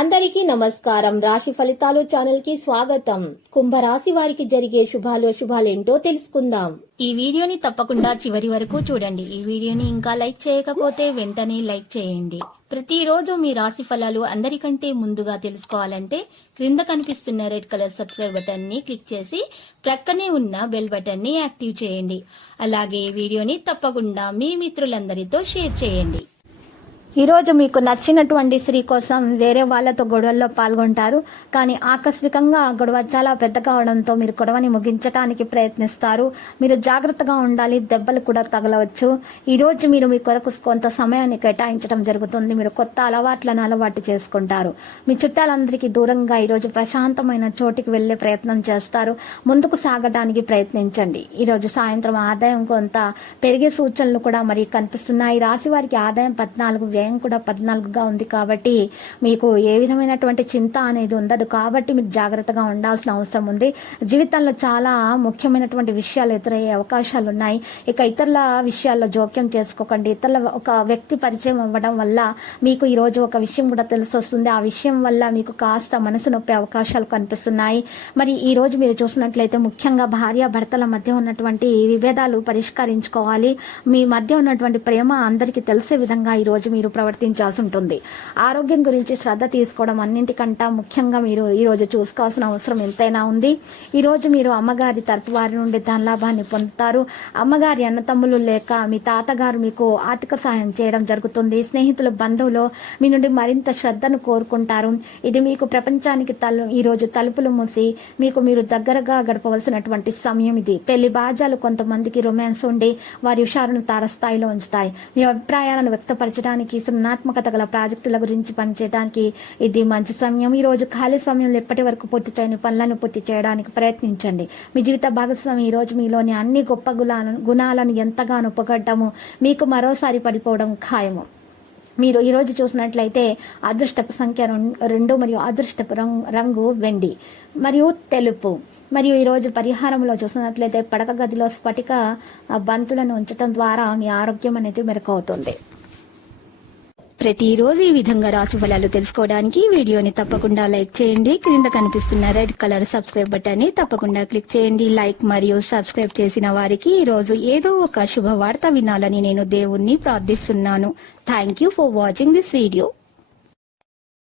అందరికీ నమస్కారం. రాశి ఫలితాలు ఛానల్ కి స్వాగతం. కుంభరాశి వారికి జరిగే శుభాలేంటో తెలుసుకుందాం. ఈ వీడియోని తప్పకుండా చివరి వరకు చూడండి. ఈ వీడియోని ఇంకా లైక్ చేయకపోతే వెంటనే లైక్ చేయండి. ప్రతిరోజు మీ రాశి ఫలాలు అందరికంటే ముందుగా తెలుసుకోవాలంటే క్రింద కనిపిస్తున్న రెడ్ కలర్ సబ్స్క్రైబ్ బటన్ ని క్లిక్ చేసి ప్రక్కనే ఉన్న బెల్ బటన్ ని యాక్టివ్ చేయండి. అలాగే ఈ వీడియోని తప్పకుండా మీ మిత్రులందరితో షేర్ చేయండి. ఈరోజు మీకు నచ్చినటువంటి స్త్రీ కోసం వేరే వాళ్ళతో గొడవల్లో పాల్గొంటారు. కానీ ఆకస్మికంగా గొడవ చాలా పెద్ద కావడంతో మీరు గొడవని ముగించడానికి ప్రయత్నిస్తారు. మీరు జాగ్రత్తగా ఉండాలి, దెబ్బలు కూడా తగలవచ్చు. ఈరోజు మీరు మీ కొరకు కొంత సమయాన్ని కేటాయించడం జరుగుతుంది. మీరు కొత్త అలవాట్లను అలవాటు చేసుకుంటారు. మీ చుట్టాలందరికీ దూరంగా ఈరోజు ప్రశాంతమైన చోటికి వెళ్లే ప్రయత్నం చేస్తారు. ముందుకు సాగడానికి ప్రయత్నించండి. ఈరోజు సాయంత్రం ఆదాయం కొంత పెరిగే సూచనలు కూడా మరి కనిపిస్తున్నాయి. రాశి వారికి ఆదాయం 14, వ్యయం కూడా 14గా ఉంది. కాబట్టి మీకు ఏ విధమైనటువంటి చింత అనేది ఉండదు. కాబట్టి మీరు జాగ్రత్తగా ఉండాల్సిన అవసరం ఉంది. జీవితంలో చాలా ముఖ్యమైనటువంటి విషయాలు ఎదురయ్యే అవకాశాలు ఉన్నాయి. ఇక ఇతరుల విషయాల్లో జోక్యం చేసుకోకండి. ఇతరుల ఒక వ్యక్తి పరిచయం అవ్వడం వల్ల మీకు ఈ రోజు ఒక విషయం కూడా తెలిసి వస్తుంది. ఆ విషయం వల్ల మీకు కాస్త మనసు నొప్పే అవకాశాలు కనిపిస్తున్నాయి. మరి ఈ రోజు మీరు చూసినట్లయితే ముఖ్యంగా భార్య భర్తల మధ్య ఉన్నటువంటి విభేదాలు పరిష్కరించుకోవాలి. మీ మధ్య ఉన్నటువంటి ప్రేమ అందరికీ తెలిసే విధంగా ఈ రోజు మీరు ప్రవర్తించాల్సి ఉంటుంది. ఆరోగ్యం గురించి శ్రద్ధ తీసుకోవడం అన్నింటికంటా ముఖ్యంగా మీరు ఈ రోజు చూసుకోవాల్సిన అవసరం ఎంతైనా ఉంది. ఈ రోజు మీరు అమ్మగారి తరపు వారి నుండి ధనలాభాన్ని పొందుతారు. అమ్మగారి అన్నతమ్ములు లేక మీ తాతగారు మీకు ఆర్థిక సహాయం చేయడం జరుగుతుంది. స్నేహితులు, బంధువులు మీ నుండి మరింత శ్రద్ధను కోరుకుంటారు. ఇది మీకు ప్రపంచానికి ఈ రోజు తలుపులు మూసి మీకు మీరు దగ్గరగా గడపవలసినటువంటి సమయం ఇది. పెళ్లి బాజాలు కొంతమందికి రొమాన్స్ ఉండి వారి హుషారును తారస్థాయిలో ఉంచుతాయి. మీ అభిప్రాయాలను వ్యక్తపరచడానికి, సృజనాత్మకత గల ప్రాజెక్టుల గురించి పనిచేయడానికి ఇది మంచి సమయం. ఈ రోజు ఖాళీ సమయంలో ఎప్పటి వరకు పూర్తి చేయని పనులను పూర్తి చేయడానికి ప్రయత్నించండి. మీ జీవిత భాగస్వామి ఈ రోజు మీలోని అన్ని గొప్ప గుణాలను ఎంతగానో పొగడ్డము మీకు మరోసారి పడిపోవడం ఖాయము. మీరు ఈ రోజు చూసినట్లయితే అదృష్టపు సంఖ్య 2 మరియు అదృష్టపు రంగు వెండి మరియు తెలుపు. మరియు ఈరోజు పరిహారంలో చూసినట్లయితే పడక గదిలో స్ఫటిక బంతులను ఉంచడం ద్వారా మీ ఆరోగ్యం అనేది మెరుగవుతుంది. ప్రతిరోజు ఈ విధంగా రాశి ఫలాలు తెలుసుకోవడానికి వీడియోని తప్పకుండా లైక్ చేయండి. క్రింద కనిపిస్తున్న రెడ్ కలర్ సబ్స్క్రైబ్ బటన్ ని తప్పకుండా క్లిక్ చేయండి. లైక్ మరియు సబ్స్క్రైబ్ చేసిన వారికి ఈ రోజు ఏదో ఒక శుభవార్త వినాలని నేను దేవుణ్ణి ప్రార్థిస్తున్నాను. Thank you for watching this video.